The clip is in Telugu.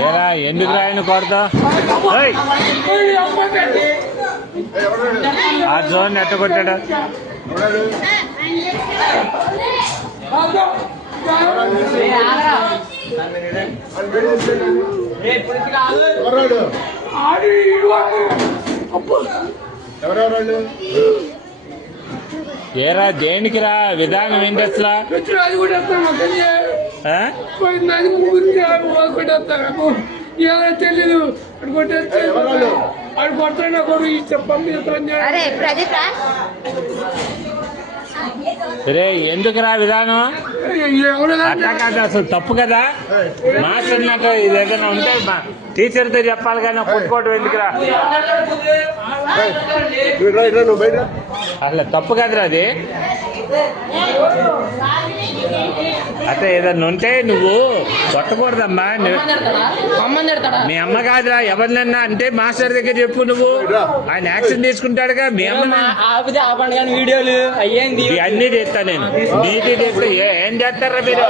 ఏరా ఎందుకు రాయను కొడతా ఆ జోన్ ఎట్ట కొట్టాడు ఏరా దేనికి రా విధానం ఏంటి అసలు తెలీదు అడు కొడతాడు కొడు రే ఎందుకురా విధానం అట్లా కాదు అసలు తప్పు కదా మాస్టర్ నాకు ఇది ఏదైనా ఉంటే టీచర్తో చెప్పాలి కానీ కొట్టుకోవడం ఎందుకురా అసలు తప్పు కదరా అది అట్లా ఏదన్నా ఉంటే నువ్వు కొట్టకూడదమ్మా మీ అమ్మ కాదురా ఎవరినన్నా అంటే మాస్టర్ దగ్గర చెప్పు నువ్వు ఆయన యాక్షన్ తీసుకుంటాడుగా మీ అమ్మ వీడియోలు అన్నీ చేస్తా నేను నీటి చేస్తే ఏం చేస్తారా మీరు